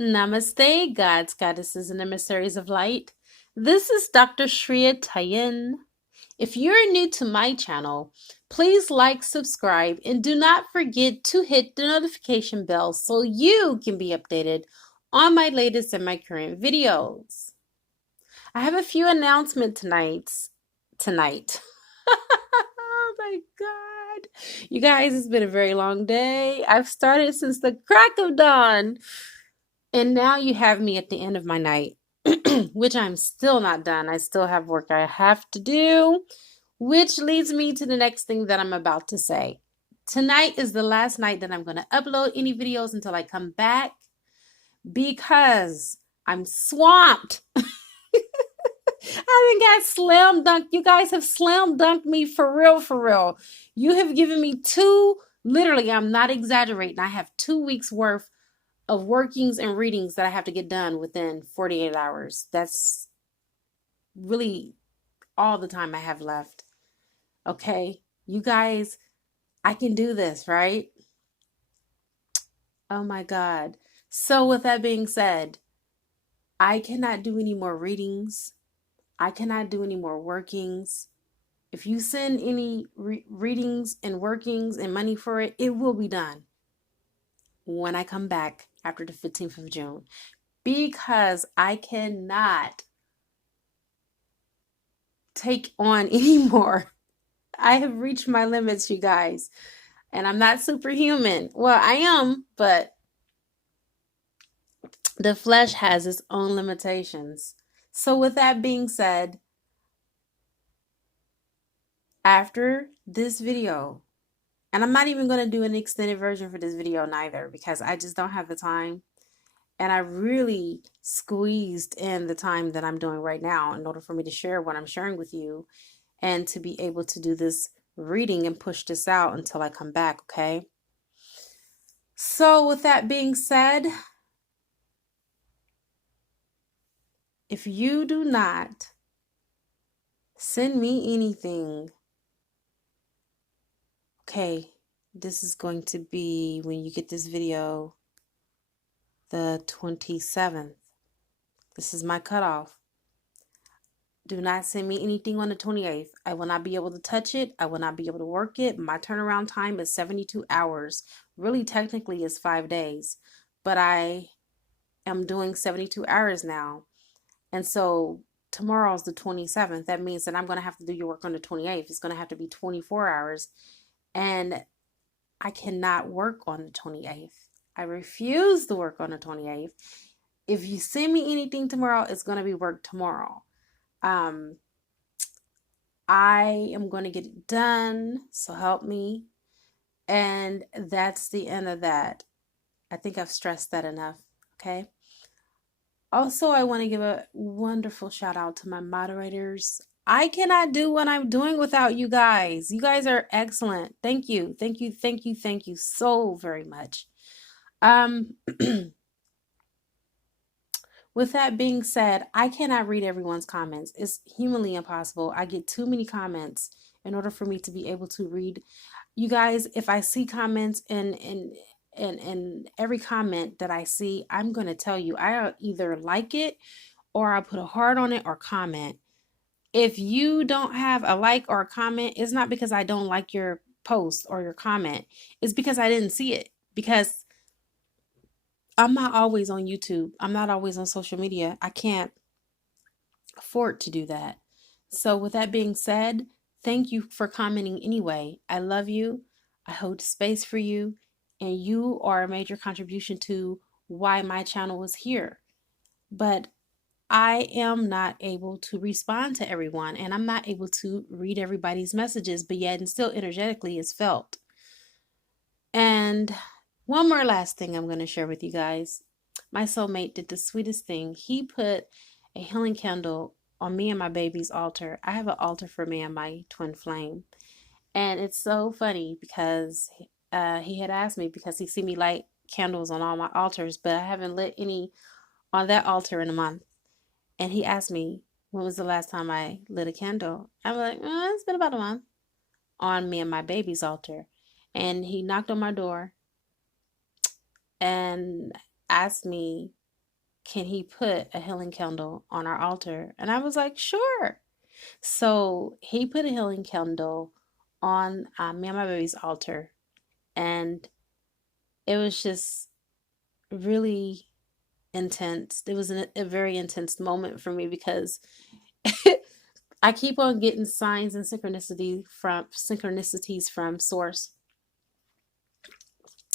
Namaste, gods, goddesses, and emissaries of light. This is Dr. Shreya Tayin. If you're new to my channel, please like, subscribe, and do not forget to hit the notification bell so you can be updated on my latest and my current videos. I have a few announcements tonight. Oh my God. You guys, it's been a very long day. I've started since the crack of dawn. And now you have me at the end of my night, which I'm still not done. I still have work I have to do, which leads me to the next thing that I'm about to say. Tonight is the last night that I'm going to upload any videos until I come back because I'm swamped. I done got slam dunked. You guys have slam dunked me for real, for real. You have given me literally, I'm not exaggerating. I have 2 weeks worth of workings and readings that I have to get done within 48 hours. That's really all the time I have left. Okay, you guys, I can do this, right? Oh my God. So with that being said, I cannot do any more readings. I cannot do any more workings. If you send any readings and workings and money for it, it will be done when I come back after the 15th of June. Because I cannot take on anymore. I have reached my limits, you guys. And I'm not superhuman. Well, I am, but the flesh has its own limitations. So with that being said, after this video, and I'm not even going to do an extended version for this video neither because I just don't have the time. And I really squeezed in the time that I'm doing right now in order for me to share what I'm sharing with you and to be able to do this reading and push this out until I come back, okay? So with that being said, if you do not send me anything, okay, this is going to be when you get this video, the 27th. This is my cutoff. Do not send me anything on the 28th. I will not be able to touch it. I will not be able to work it. My turnaround time is 72 hours. Really, technically, it's 5 days, but I am doing 72 hours now. And so tomorrow's the 27th. That means that I'm going to have to do your work on the 28th. It's going to have to be 24 hours. And I cannot work on the 28th. I refuse to work on the 28th. If you send me anything tomorrow, it's going to be work tomorrow. I am going to get it done. So help me. And that's the end of that. I think I've stressed that enough. Okay. Also, I want to give a wonderful shout out to my moderators. I cannot do what I'm doing without you guys. You guys are excellent. Thank you. Thank you. Thank you. Thank you so very much. With that being said, I cannot read everyone's comments. It's humanly impossible. I get too many comments in order for me to be able to read. You guys, if I see comments and every comment that I see, I'm going to tell you, I either like it or I put a heart on it or comment. If you don't have a like or a comment, it's not because I don't like your post or your comment. It's because I didn't see it. Because I'm not always on YouTube. I'm not always on social media. I can't afford to do that. So with that being said, thank you for commenting anyway. I love you. I hold space for you. And you are a major contribution to why my channel is here. But I am not able to respond to everyone. And I'm not able to read everybody's messages. But yet and still energetically it's felt. And one more last thing I'm going to share with you guys. My soulmate did the sweetest thing. He put a healing candle on me and my baby's altar. I have an altar for me and my twin flame. And it's so funny because he had asked me because he see me light candles on all my altars, but I haven't lit any on that altar in a month. And he asked me, when was the last time I lit a candle? I'm like, it's been about a month on me and my baby's altar. And he knocked on my door and asked me can he put a healing candle on our altar? And I was like, sure. So he put a healing candle on me and my baby's altar. And it was just really intense. It was a very intense moment for me because I keep on getting signs and synchronicities from source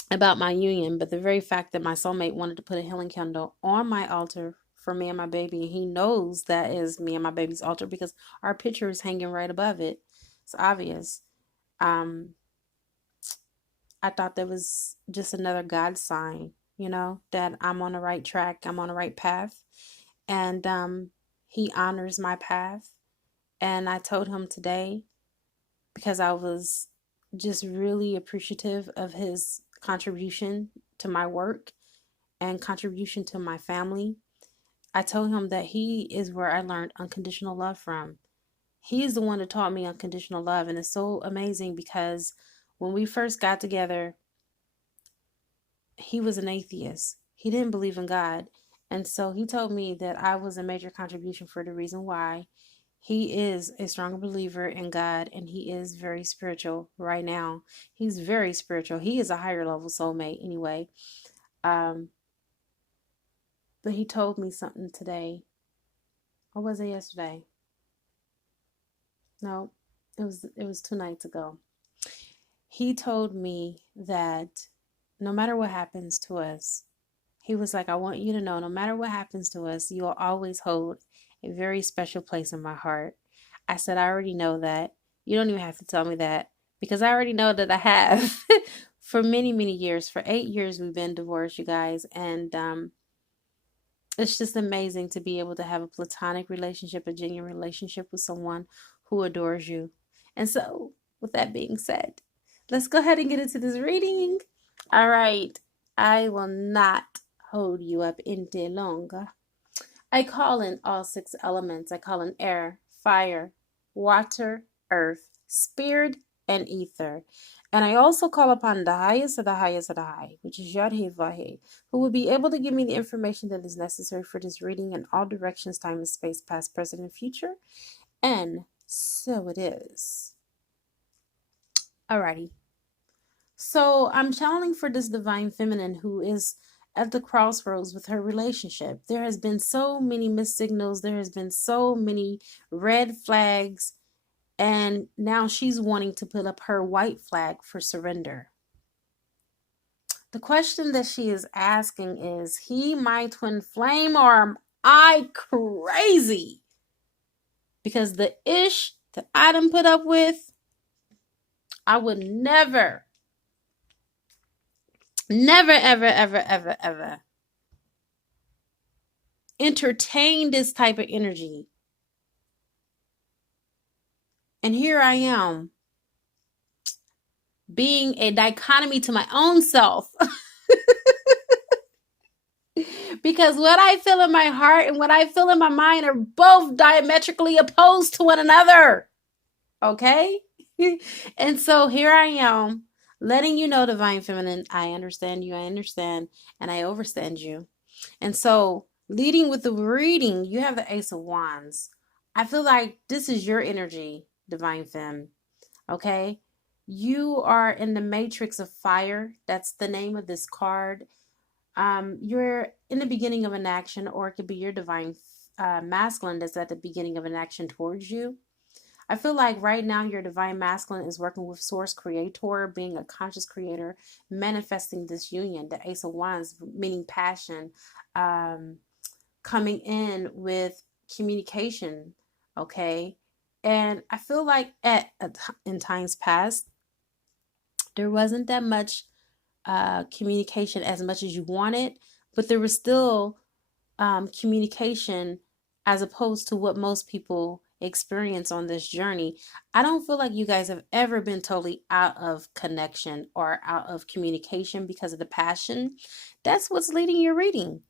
about my union, but the very fact that my soulmate wanted to put a healing candle on my altar for me and my baby, he knows that is me and my baby's altar because our picture is hanging right above it. It's obvious. Um, I thought that was just another God sign, that I'm on the right track, I'm on the right path, and he honors my path. And I told him today because I was just really appreciative of his contribution to my work and contribution to my family. I told him that he is where I learned unconditional love from. He's the one that taught me unconditional love. And it's so amazing because when we first got together, he was an atheist. He didn't believe in God. And so he told me that I was a major contribution for the reason why he is a strong believer in God, and he is very spiritual right now. He's very spiritual. He is a higher level soulmate anyway. But he told me something today. Or was it yesterday? No, it was 2 nights ago. He told me that no matter what happens to us, he was like, I want you to know, no matter what happens to us, you'll always hold a very special place in my heart. I said, I already know that. You don't even have to tell me that because I already know that I have for many, many years. For 8 years, we've been divorced, you guys. And it's just amazing to be able to have a platonic relationship, a genuine relationship with someone who adores you. And so, with that being said, let's go ahead and get into this reading. All right. I will not hold you up any longer. I call in all 6 elements. I call in air, fire, water, earth, spirit, and ether. And I also call upon the highest of the highest of the high, which is Yod-Heh Vahe, who will be able to give me the information that is necessary for this reading in all directions, time and space, past, present, and future. And so it is. Alrighty. So I'm channeling for this divine feminine who is at the crossroads with her relationship. There has been so many missed signals. There has been so many red flags. And now she's wanting to put up her white flag for surrender. The question that she is asking is, he my twin flame or am I crazy? Because the ish that I done put up with, I would never, ever, ever, ever, ever entertain this type of energy. And here I am, being a dichotomy to my own self. Because what I feel in my heart and what I feel in my mind are both diametrically opposed to one another. Okay? And so here I am, letting you know, Divine Feminine, I understand you, and I overstand you. And so, leading with the reading, you have the Ace of Wands. I feel like this is your energy, Divine Femme. Okay? You are in the matrix of fire. That's the name of this card. You're in the beginning of an action, or it could be your divine masculine that's at the beginning of an action towards you. I feel like right now your divine masculine is working with Source Creator, being a conscious creator, manifesting this union. The Ace of Wands, meaning passion, coming in with communication, okay? And I feel like in times past, there wasn't that much communication as much as you wanted, but there was still communication as opposed to what most people experience on this journey. I don't feel like you guys have ever been totally out of connection or out of communication because of the passion. That's what's leading your reading.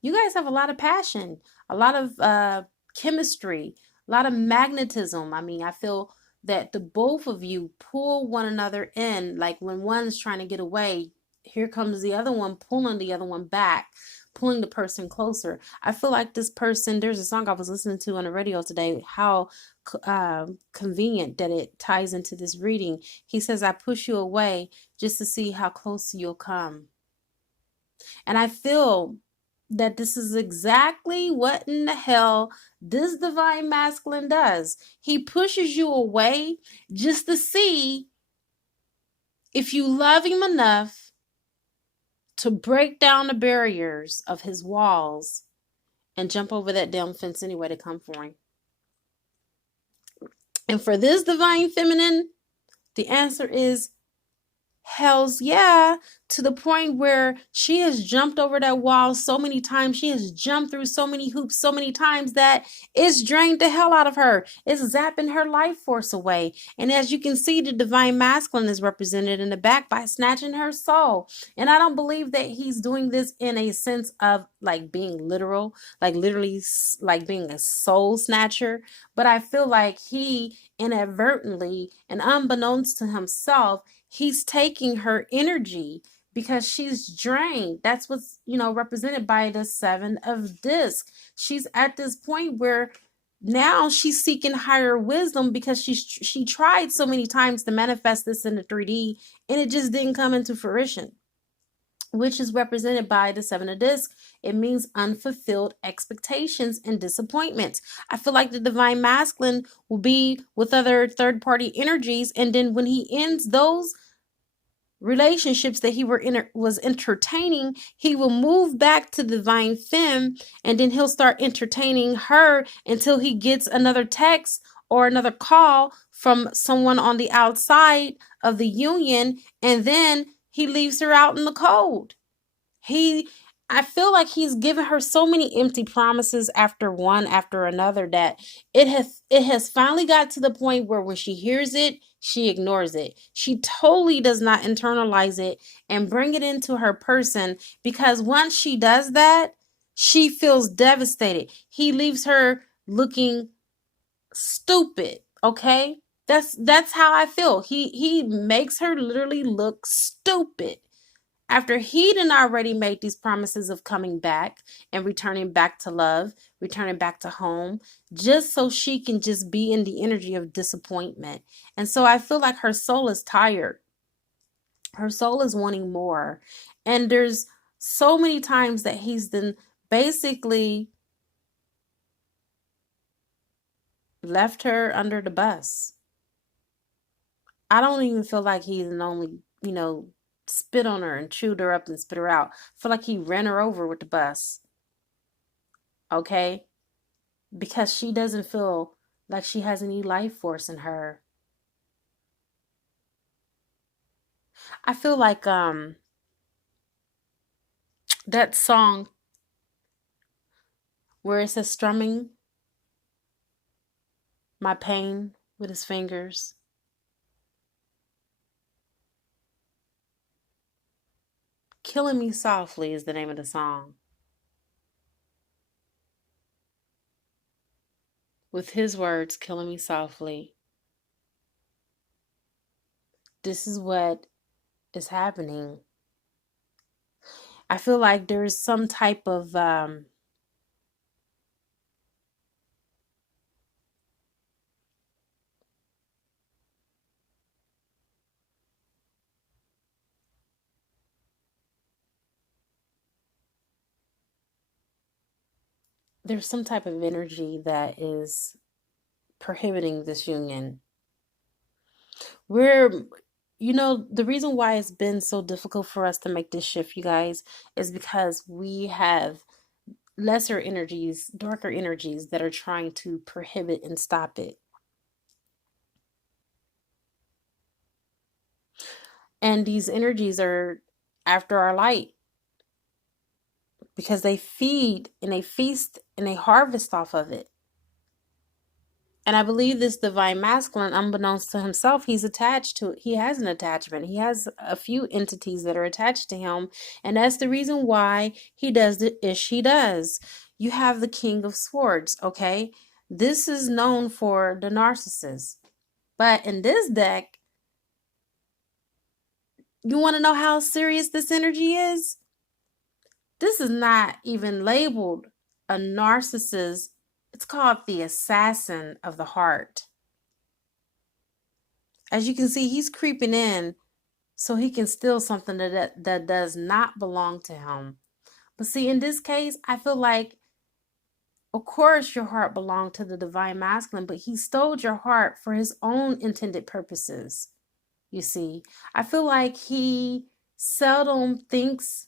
You guys have a lot of passion, a lot of chemistry, a lot of magnetism. I mean, I feel that the both of you pull one another in. Like when one's trying to get away, here comes the other one pulling the other one back, pulling the person closer. I feel like this person, there's a song I was listening to on the radio today, how convenient that it ties into this reading. He says, I push you away just to see how close you'll come. And I feel that this is exactly what in the hell this divine masculine does. He pushes you away just to see if you love him enough to break down the barriers of his walls and jump over that damn fence anyway to come for him. And for this divine feminine, the answer is hells yeah, to the point where she has jumped over that wall so many times. She has jumped through so many hoops so many times that it's drained the hell out of her. It's zapping her life force away. And as you can see, the divine masculine is represented in the back by snatching her soul. And I don't believe that he's doing this in a sense of like being literal, like literally like being a soul snatcher. But I feel like he inadvertently and unbeknownst to himself, he's taking her energy because she's drained. That's what's, represented by the 7 of discs. She's at this point where now she's seeking higher wisdom because she tried so many times to manifest this in the 3D and it just didn't come into fruition, which is represented by the 7 of discs. It means unfulfilled expectations and disappointments. I feel like the divine masculine will be with other third-party energies, and then when he ends those relationships that he was entertaining, he will move back to the divine femme, and then he'll start entertaining her until he gets another text or another call from someone on the outside of the union, and then he leaves her out in the cold. I feel like he's given her so many empty promises after one after another that it has finally got to the point where when she hears it, she ignores it. She totally does not internalize it and bring it into her person, because once she does that, she feels devastated. He leaves her looking stupid, okay? That's how I feel. He makes her literally look stupid. After he done already made these promises of coming back and returning back to love, returning back to home, just so she can just be in the energy of disappointment. And so I feel like her soul is tired. Her soul is wanting more. And there's so many times that he's then basically left her under the bus. I don't even feel like he's only, spit on her and chewed her up and spit her out. I feel like he ran her over with the bus. Okay? Because she doesn't feel like she has any life force in her. I feel like that song where it says strumming my pain with his fingers. Killing Me Softly is the name of the song. With his words, killing me softly. This is what is happening. I feel like there's some type of there's some type of energy that is prohibiting this union. The reason why it's been so difficult for us to make this shift, you guys, is because we have lesser energies, darker energies that are trying to prohibit and stop it. And these energies are after our light because they feed and they feast and they harvest off of it. And I believe this divine masculine, unbeknownst to himself, he's attached to it. He has an attachment. He has a few entities that are attached to him. And that's the reason why he does the ish he does. You have the King of Swords, okay? This is known for the narcissist. But in this deck, you want to know how serious this energy is? This is not even labeled a narcissist. It's called the assassin of the heart. As you can see, he's creeping in so he can steal something that does not belong to him. But see, in this case, I feel like, of course, your heart belonged to the divine masculine, but he stole your heart for his own intended purposes. You see, I feel like he seldom thinks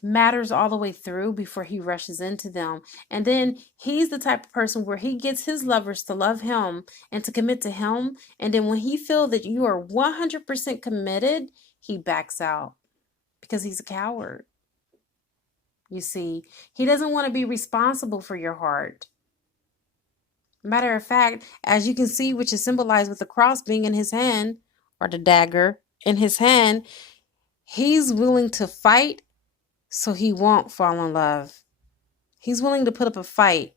matters all the way through before he rushes into them. And then he's the type of person where he gets his lovers to love him and to commit to him. And then when he feels that you are 100% committed, he backs out because he's a coward. You see, he doesn't want to be responsible for your heart. Matter of fact, as you can see, which is symbolized with the cross being in his hand, or the dagger in his hand, he's willing to fight so he won't fall in love. He's willing to put up a fight,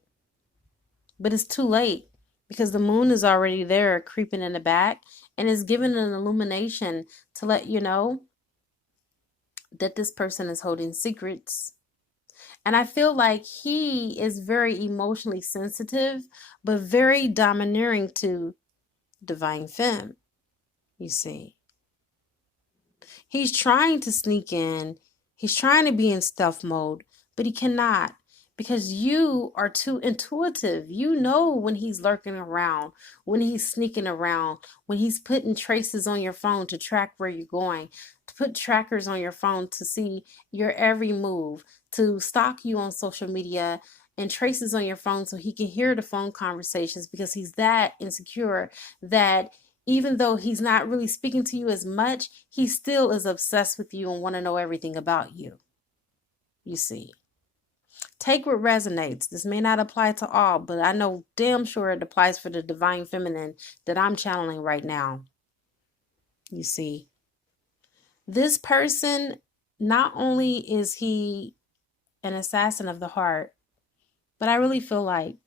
but it's too late because the moon is already there creeping in the back and is giving an illumination to let you know that this person is holding secrets. And I feel like he is very emotionally sensitive, but very domineering to divine femme, you see. He's trying to sneak in. He's trying to be in stealth mode, but he cannot because you are too intuitive. You know when he's lurking around, when he's sneaking around, when he's putting traces on your phone to track where you're going, to put trackers on your phone to see your every move, to stalk you on social media and traces on your phone so he can hear the phone conversations because he's that insecure that even though he's not really speaking to you as much, he still is obsessed with you and want to know everything about you. You see. Take what resonates. This may not apply to all, but I know damn sure it applies for the divine feminine that I'm channeling right now. You see. This person, not only is he an assassin of the heart, but I really feel like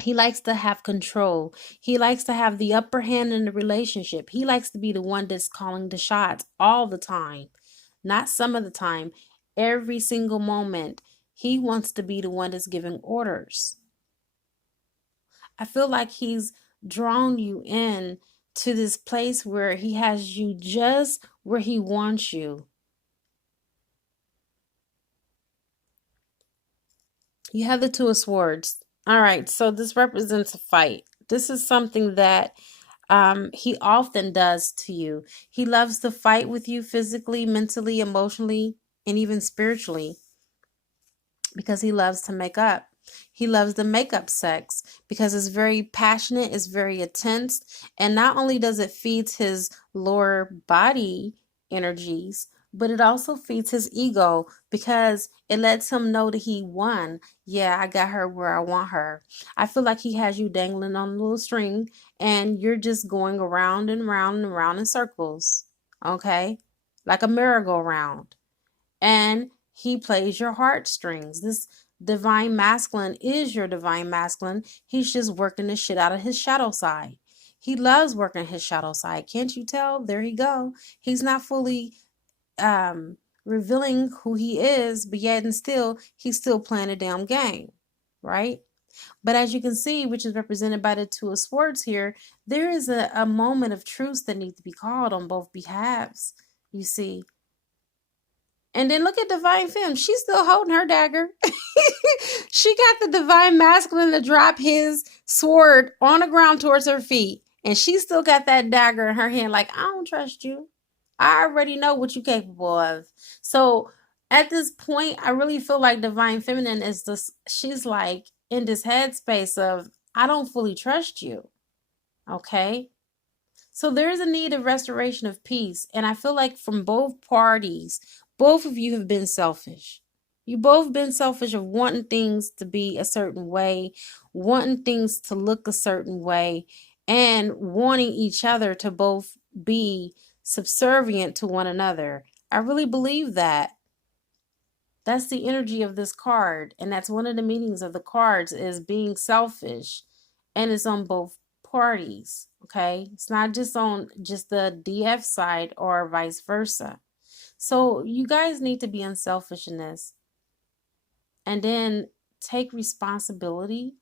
he likes to have control. He likes to have the upper hand in the relationship. He likes to be the one that's calling the shots all the time, not some of the time, every single moment. He wants to be the one that's giving orders. I feel like he's drawn you in to this place where he has you just where he wants you. You have the Two of Swords. All right, so this represents a fight. This is something that he often does to you. He loves to fight with you physically, mentally, emotionally, and even spiritually because he loves to make up. He loves the makeup sex because it's very passionate, it's very intense, and not only does it feed his lower body energies, but it also feeds his ego because it lets him know that he won. Yeah, I got her where I want her. I feel like he has you dangling on a little string and you're just going around and round and round in circles, okay? Like a merry-go-round. And he plays your heartstrings. This divine masculine is your divine masculine. He's just working the shit out of his shadow side. He loves working his shadow side. Can't you tell? There he go. He's not fully revealing who he is, but yet and still, he's still playing a damn game, right? But as you can see, which is represented by the Two of Swords here, there is a moment of truce that needs to be called on both behalves, you see. And then look at Divine Femme. She's still holding her dagger. She got the Divine Masculine to drop his sword on the ground towards her feet. And she still got that dagger in her hand like, I don't trust you. I already know what you're capable of. So at this point, I really feel like Divine Feminine is this, she's like in this headspace of, I don't fully trust you. Okay? So there's a need of restoration of peace. And I feel like from both parties, both of you have been selfish. You both been selfish of wanting things to be a certain way, wanting things to look a certain way, and wanting each other to both be subservient to one another. I really believe that. That's the energy of this card. And that's one of the meanings of the cards is being selfish. And it's on both parties. Okay. It's not just on just the DF side or vice versa. So you guys need to be unselfish in this, and then take responsibility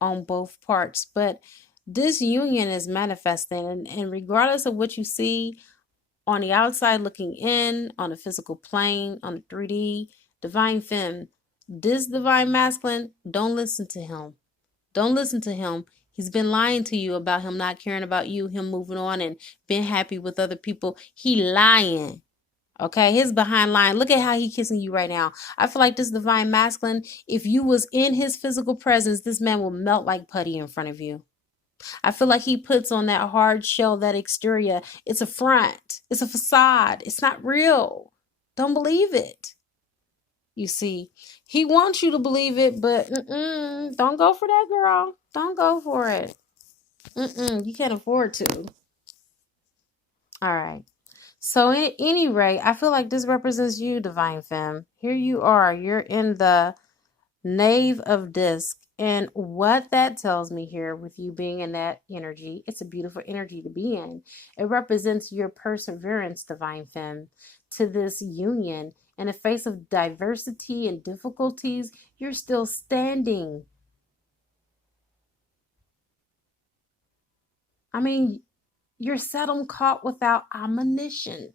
on both parts. But this union is manifesting, and regardless of what you see on the outside looking in, on the physical plane, on the 3D, divine femme, this divine masculine, don't listen to him. Don't listen to him. He's been lying to you about him not caring about you, him moving on and being happy with other people. He lying. Okay, his behind lying. Look at how he kissing you right now. I feel like this divine masculine, if you was in his physical presence, this man will melt like putty in front of you. I feel like he puts on that hard shell, that exterior. It's a front. It's a facade. It's not real. Don't believe it. You see, he wants you to believe it, but don't go for that, girl. Don't go for it. You can't afford to. All right. So at any rate, I feel like this represents you, divine femme. Here you are. You're in the Knave of Disc. And what that tells me here with you being in that energy, it's a beautiful energy to be in. It represents your perseverance, divine femme, to this union. In the face of diversity and difficulties, you're still standing. I mean, you're seldom caught without ammunition.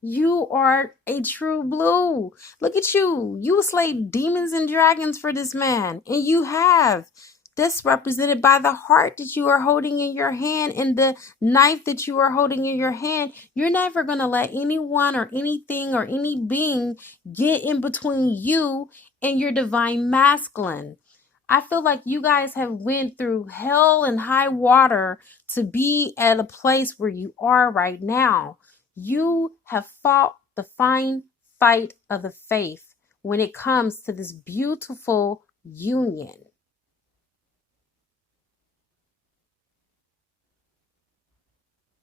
You are a true blue. Look at you. You slayed demons and dragons for this man. And you have. This represented by the heart that you are holding in your hand and the knife that you are holding in your hand. You're never going to let anyone or anything or any being get in between you and your divine masculine. I feel like you guys have went through hell and high water to be at a place where you are right now. You have fought the fine fight of the faith when it comes to this beautiful union.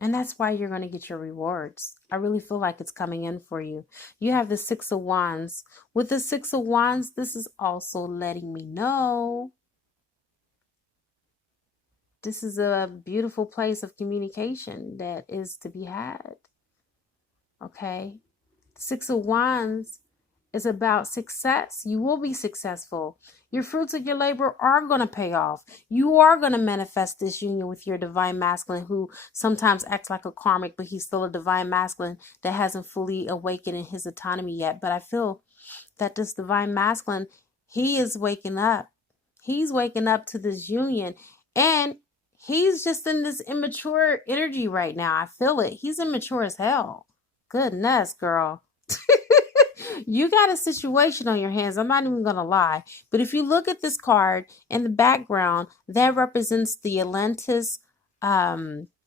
And that's why you're going to get your rewards. I really feel like it's coming in for you. You have the Six of Wands. With the Six of Wands, this is also letting me know this is a beautiful place of communication that is to be had. Okay? Six of Wands is about success. You will be successful. Your fruits of your labor are going to pay off. You are going to manifest this union with your divine masculine, who sometimes acts like a karmic, but he's still a divine masculine that hasn't fully awakened in his autonomy yet. But I feel that this divine masculine, he is waking up. He's waking up to this union, and he's just in this immature energy right now. I feel it. He's immature as hell. Goodness, girl. You got a situation on your hands. I'm not even going to lie. But if you look at this card in the background, that represents the Atlantis army.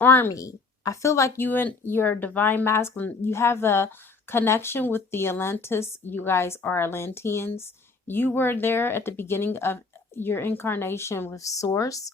I feel like you and your divine masculine, you have a connection with the Atlantis. You guys are Atlanteans. You were there at the beginning of your incarnation with Source,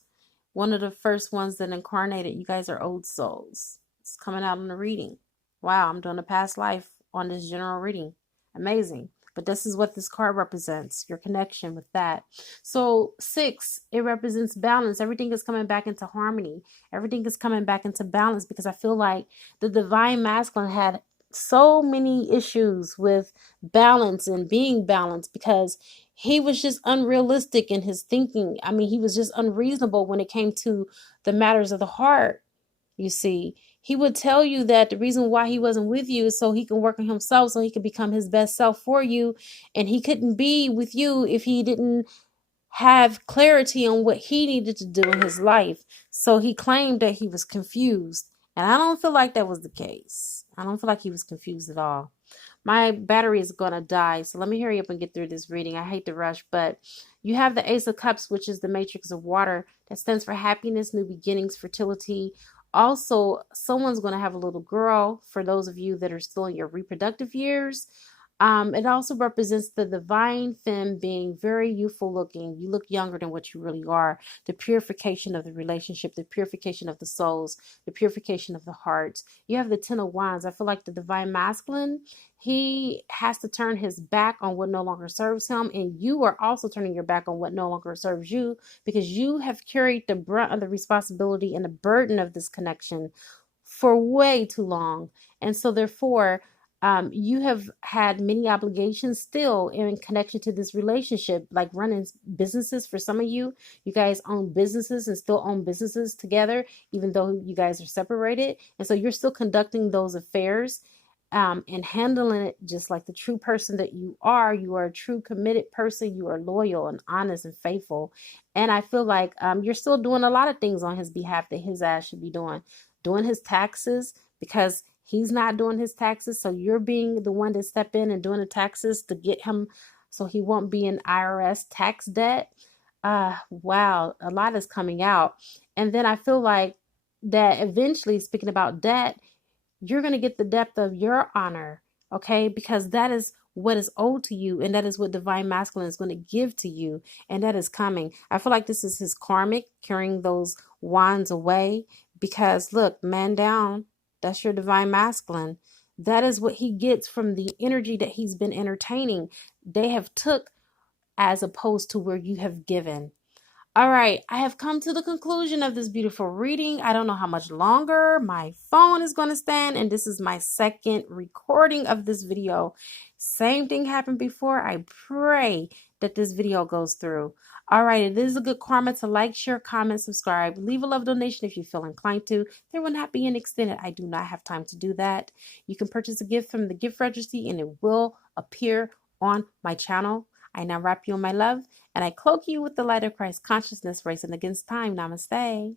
one of the first ones that incarnated. You guys are old souls. It's coming out in the reading. Wow, I'm doing a past life on this general reading. Amazing. But this is what this card represents, your connection with that. So 6, it represents balance. Everything is coming back into harmony. Everything is coming back into balance, because I feel like the divine masculine had so many issues with balance and being balanced, because he was just unrealistic in his thinking. I mean, he was just unreasonable when it came to the matters of the heart. You see, he would tell you that the reason why he wasn't with you is so he can work on himself, so he could become his best self for you. And he couldn't be with you if he didn't have clarity on what he needed to do in his life. So he claimed that he was confused. And I don't feel like that was the case. I don't feel like he was confused at all. My battery is going to die, so let me hurry up and get through this reading. I hate to rush, but you have the Ace of Cups, which is the matrix of water, that stands for happiness, new beginnings, fertility. Also, someone's going to have a little girl for those of you that are still in your reproductive years. It also represents the divine femme being very youthful looking. You look younger than what you really are. The purification of the relationship, the purification of the souls, the purification of the hearts. You have the Ten of Wands. I feel like the divine masculine, he has to turn his back on what no longer serves him. And you are also turning your back on what no longer serves you, because you have carried the brunt of the responsibility and the burden of this connection for way too long. And so therefore, You have had many obligations still in connection to this relationship, like running businesses. For some of you, you guys own businesses and still own businesses together, even though you guys are separated. And so you're still conducting those affairs, and handling it just like the true person that you are. You are a true committed person. You are loyal and honest and faithful. And I feel like you're still doing a lot of things on his behalf that his ass should be doing his taxes, because he's not doing his taxes. So you're being the one to step in and doing the taxes to get him so he won't be in IRS tax debt. Wow, a lot is coming out. And then I feel like that eventually, speaking about debt, you're going to get the depth of your honor, okay? Because that is what is owed to you, and that is what divine masculine is going to give to you, and that is coming. I feel like this is his karmic carrying those wands away, because look, man down, that's your divine masculine. That is what he gets from the energy that he's been entertaining. They have took as opposed to where you have given. All right, I have come to the conclusion of this beautiful reading. I don't know how much longer my phone is going to stand, and this is my second recording of this video. Same thing happened before. I pray that this video goes through. All right, it is a good karma to like, share, comment, subscribe, leave a love donation if you feel inclined to. There will not be an extended. I do not have time to do that. You can purchase a gift from the gift registry, and it will appear on my channel. I now wrap you in my love, and I cloak you with the light of Christ consciousness, racing against time. Namaste.